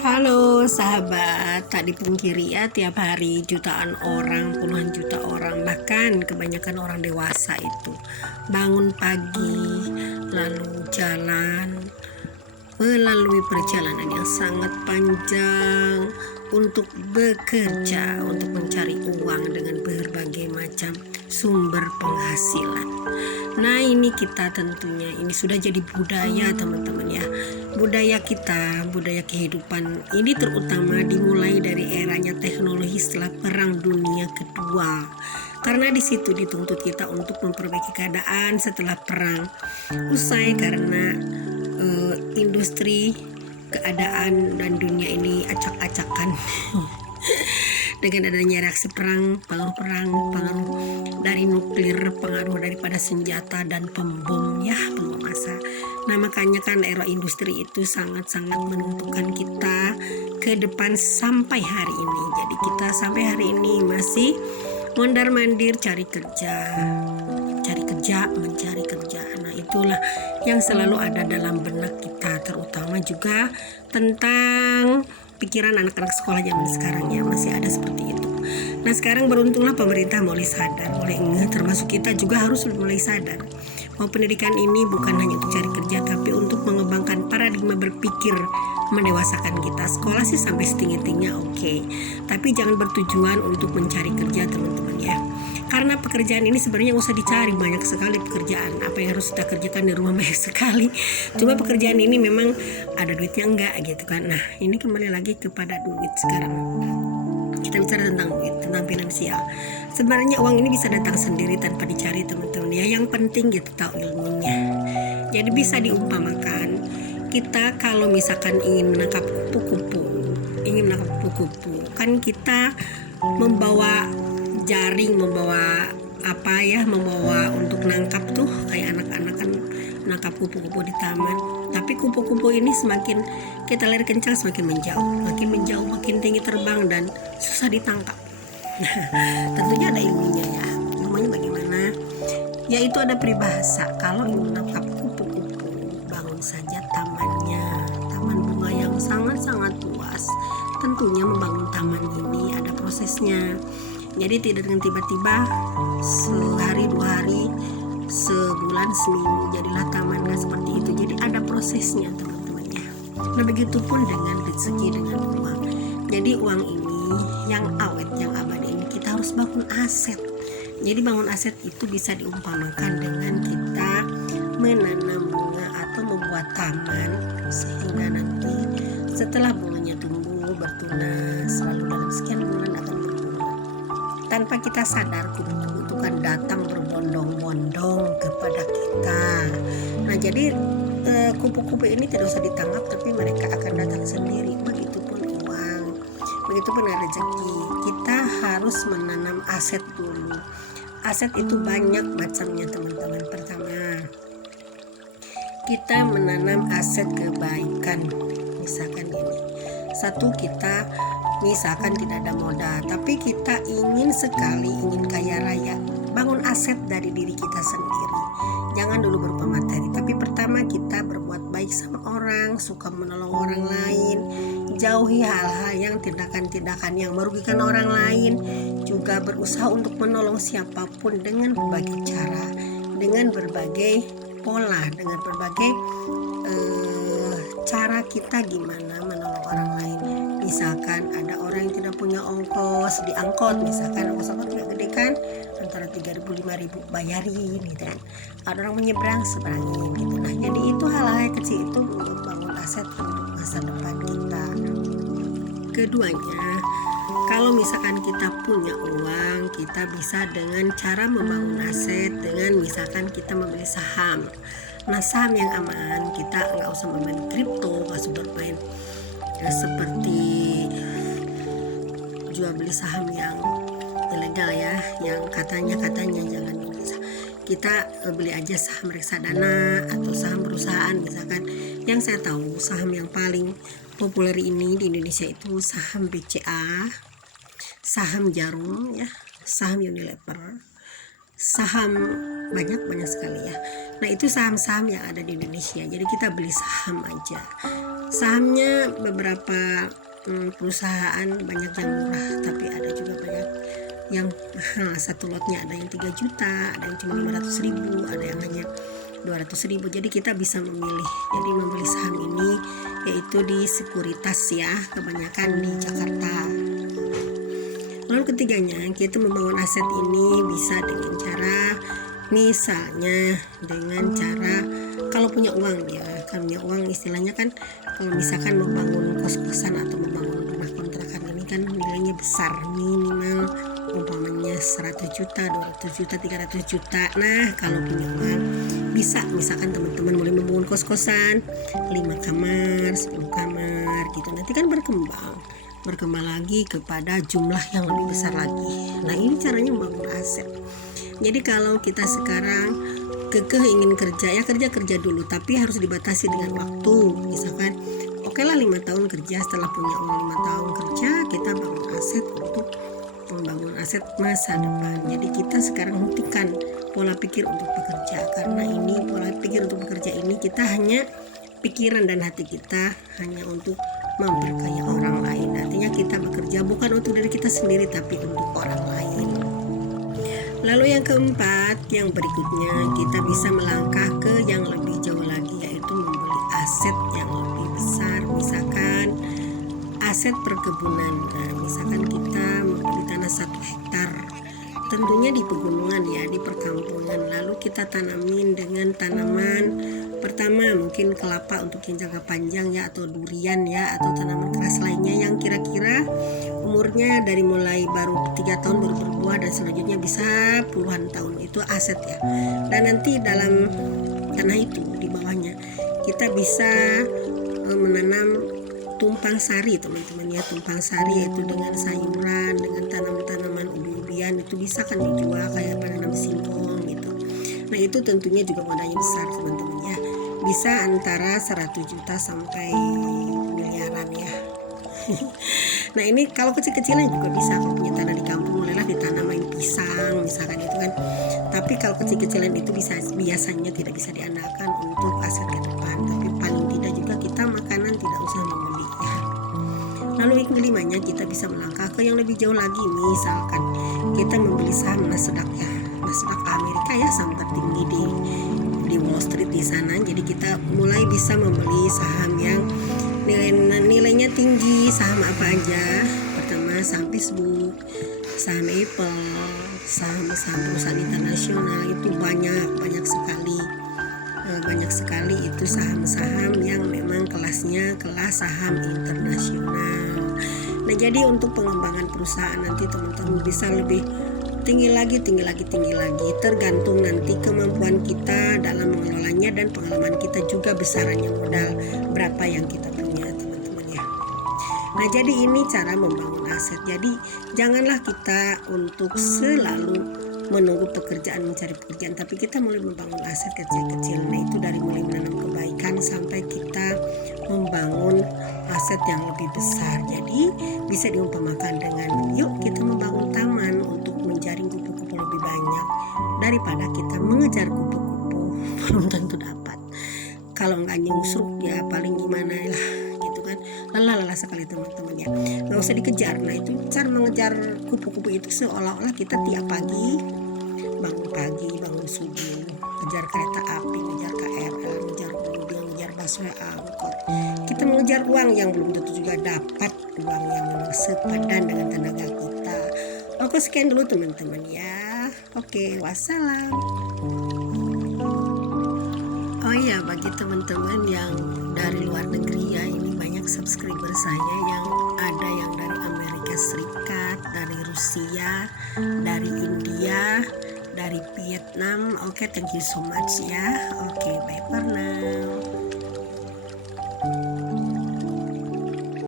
Halo sahabat, tak dipungkiri ya tiap hari jutaan orang, puluhan juta orang, bahkan kebanyakan orang dewasa itu bangun pagi lalu jalan melalui perjalanan yang sangat panjang untuk bekerja, untuk mencari uang dengan berbagai macam sumber penghasilan. Nah, ini kita tentunya ini sudah jadi budaya teman-teman ya. Budaya kita, budaya kehidupan ini terutama dimulai dari eranya teknologi setelah Perang Dunia Kedua. Karena di situ dituntut kita untuk memperbaiki keadaan setelah perang usai karena industri keadaan dan dunia ini acak-acakan dengan adanya reaksi perang, pengaruh dari nuklir, pengaruh daripada senjata dan pembom massa. Nah, makanya kan era industri itu sangat-sangat menentukan kita ke depan sampai hari ini. Jadi kita sampai hari ini masih mondar-mandir cari kerja, mencari kerja. Nah, itulah yang selalu ada dalam benak kita, terutama juga tentang pikiran anak-anak sekolah zaman sekarang ya, masih ada seperti itu. Nah, sekarang beruntunglah pemerintah mulai sadar, termasuk kita juga harus mulai sadar bahwa pendidikan ini bukan hanya untuk cari kerja, tapi untuk mengembangkan paradigma berpikir, mendewasakan kita. Sekolah sih sampai setinggi-tingginya oke, tapi jangan bertujuan untuk mencari kerja teman-teman ya. Karena pekerjaan ini sebenarnya usah dicari, banyak sekali pekerjaan. Apa yang harus kita kerjakan di rumah banyak sekali. Cuma pekerjaan ini memang ada duitnya enggak gitu kan. Nah, ini kembali lagi kepada duit sekarang. Kita bicara tentang duit, tentang finansial. Sebenarnya uang ini bisa datang sendiri tanpa dicari teman-teman ya. Yang penting gitu tahu ilmunya. Jadi bisa diumpamakan kita kalau misalkan ingin menangkap kupu-kupu, kan kita membawa jaring, membawa untuk nangkap tuh kayak anak-anak kan nangkap kupu-kupu di taman. Tapi kupu-kupu ini semakin kita lari kencang semakin menjauh, makin tinggi terbang dan susah ditangkap. Tentunya ada ilmunya ya. Ilmunya bagaimana? Yaitu ada peribahasa, kalau ingin menangkap kupu-kupu, bangun saja tamannya, taman bunga yang sangat-sangat luas. Tentunya membangun taman ini ada prosesnya. Jadi tidak dengan tiba-tiba sehari, 2 hari, sebulan, seminggu jadilah taman, kan seperti itu. Jadi ada prosesnya teman-teman ya. Nah, begitupun dengan rezeki, dengan uang. Jadi uang ini yang awet, yang abadi ini kita harus bangun aset. Jadi bangun aset itu bisa diumpamakan dengan kita menanam bunga atau membuat taman, sehingga nanti setelah bunganya tumbuh bertunas, lalu dalam sekian bulan akan berbunga. Tanpa kita sadar, kupu-kupu itu kan datang berbondong-bondong kepada kita. Nah, jadi kupu-kupu ini tidak usah ditangkap, tapi mereka akan datang sendiri. Begitupun uang, begitupun rezeki. Kita harus menanam aset dulu. Aset itu banyak macamnya teman-teman. Pertama, kita menanam aset kebaikan. Misalkan ini, satu, kita misalkan tidak ada modal, tapi kita ingin kaya raya, bangun aset dari diri kita sendiri. Jangan dulu berupa materi, tapi pertama kita berbuat baik sama orang, suka menolong orang lain, jauhi hal-hal yang tindakan-tindakan yang merugikan orang lain, juga berusaha untuk menolong siapapun dengan berbagai cara, dengan berbagai pola, dengan berbagai cara kita gimana menolong orang lain. Misalkan ada orang yang tidak punya ongkos di angkot, misalkan ongkos angkot tidak gede kan, antara 3.000-5.000 bayarin gitu kan. Ada orang menyeberang, seberangin gitu. Nah, jadi itu hal-hal kecil itu membangun aset untuk masa depan kita. Keduanya, kalau misalkan kita punya uang, kita bisa dengan cara membangun aset dengan misalkan kita membeli saham. Nah, saham yang aman, kita nggak usah main kripto, nggak usah bermain seperti jual beli saham yang ilegal ya, yang katanya jangan bisa. Kita beli aja saham reksadana atau saham perusahaan misalkan. Yang saya tahu saham yang paling populer ini di Indonesia itu saham BCA, saham Jarum ya, saham Unilever, saham banyak sekali ya. Nah itu saham-saham yang ada di Indonesia. Jadi kita beli saham aja. Sahamnya beberapa perusahaan banyak yang murah, tapi ada juga banyak yang mahal. Satu lotnya ada yang 3 juta, ada yang cuma 500.000, ada yang hanya 200.000. Jadi kita bisa memilih. Jadi membeli saham ini yaitu di sekuritas ya, kebanyakan di Jakarta. Lalu ketiganya, kita membangun aset ini bisa dengan cara, misalnya dengan cara kalau punya uang ya, kalau punya uang istilahnya kan, kalau misalkan membangun kos-kosan atau membangun rumah kontrakan ini kan nilainya besar, minimal umpamanya 100 juta, 200 juta, 300 juta. Nah kalau punya uang bisa, misalkan teman-teman mulai membangun kos-kosan 5 kamar, 10 kamar gitu, nanti kan berkembang lagi kepada jumlah yang lebih besar lagi. Nah ini caranya membangun aset. Jadi kalau kita sekarang kekeh ingin kerja ya kerja dulu, tapi harus dibatasi dengan waktu. Misalkan oke lah 5 tahun kerja, setelah punya uang 5 tahun kerja kita bangun aset untuk membangun aset masa depan. Jadi kita sekarang hentikan pola pikir untuk bekerja, karena ini pola pikir untuk bekerja ini kita hanya pikiran dan hati kita hanya untuk memperkaya orang lain. Artinya kita bekerja bukan untuk diri kita sendiri tapi untuk orang lain. Lalu yang keempat, yang berikutnya kita bisa melangkah ke yang lebih jauh lagi, yaitu membeli aset yang lebih besar. Misalkan aset perkebunan. Nah, misalkan kita membeli tanah 1 hektar, tentunya di pegunungan ya, di perkampungan. Lalu kita tanamin dengan tanaman pertama mungkin kelapa untuk yang jangka panjang ya, atau durian ya, atau tanaman keras lainnya yang kira-kira umurnya dari mulai baru 3 tahun baru berbuah dan selanjutnya bisa puluhan tahun. Itu aset ya. Dan nanti dalam tanah itu di bawahnya kita bisa menanam tumpang sari teman-teman ya. Tumpang sari yaitu dengan sayuran, dengan tanaman-tanaman ubi-ubian, itu bisa kan dijual kayak menanam singkong gitu. Nah itu tentunya juga modalnya besar teman-teman ya, bisa antara 100 juta sampai miliaran ya. Nah ini kalau kecil-kecilan juga bisa, kalau punya tanah di kampung mulailah ditanamin pisang misalkan itu kan. Tapi kalau kecil-kecilan itu biasanya tidak bisa diandalkan untuk aset ke depan, tapi paling tidak juga kita makanan tidak usah membeli ya. Lalu yang kelimanya, kita bisa melangkah ke yang lebih jauh lagi. Misalkan kita membeli saham Nasdaq ya, Nasdaq Amerika ya, saham tertinggi di Wall Street di sana. Jadi kita mulai bisa membeli saham yang nilainya tinggi. Saham apa aja? Pertama saham Facebook, saham Apple, saham perusahaan internasional, itu banyak sekali itu saham-saham yang memang kelasnya kelas saham internasional. Nah jadi untuk pengembangan perusahaan nanti teman-teman bisa lebih tinggi lagi, tergantung nanti kemampuan kita dalam mengelolanya dan pengalaman kita juga besarannya modal berapa yang kita punya teman-teman ya. Nah jadi ini cara membangun aset. Jadi janganlah kita untuk selalu menunggu mencari pekerjaan, tapi kita mulai membangun aset kecil-kecil. Nah itu dari mulai menanam kebaikan sampai kita membangun aset yang lebih besar. Jadi bisa diumpamakan dengan yuk kita membangun taman untuk menjaring kupu-kupu lebih banyak daripada kita mengejar kupu-kupu. Belum tentu dapat. Kalau nggak nyusruk ya paling gimana lah gitu kan. Lelah sekali teman-teman ya. Nggak usah dikejar. Nah itu cara mengejar kupu-kupu itu seolah-olah kita tiap pagi bangun subuh, ngejar kereta api, ngejar KRL, ngejar mobil, ngejar busway, angkot. Kita mengejar uang yang belum tentu juga dapat uang yang memang sepadan dengan tenaga kita. Oke, sekian dulu teman-teman ya. Oke, wassalam. Oh iya, bagi teman-teman yang dari luar negeri ya, ini banyak subscriber saya yang ada yang dari Amerika Serikat, dari Rusia, dari India, dari Vietnam. Oke, thank you so much ya. Oke, bye for now.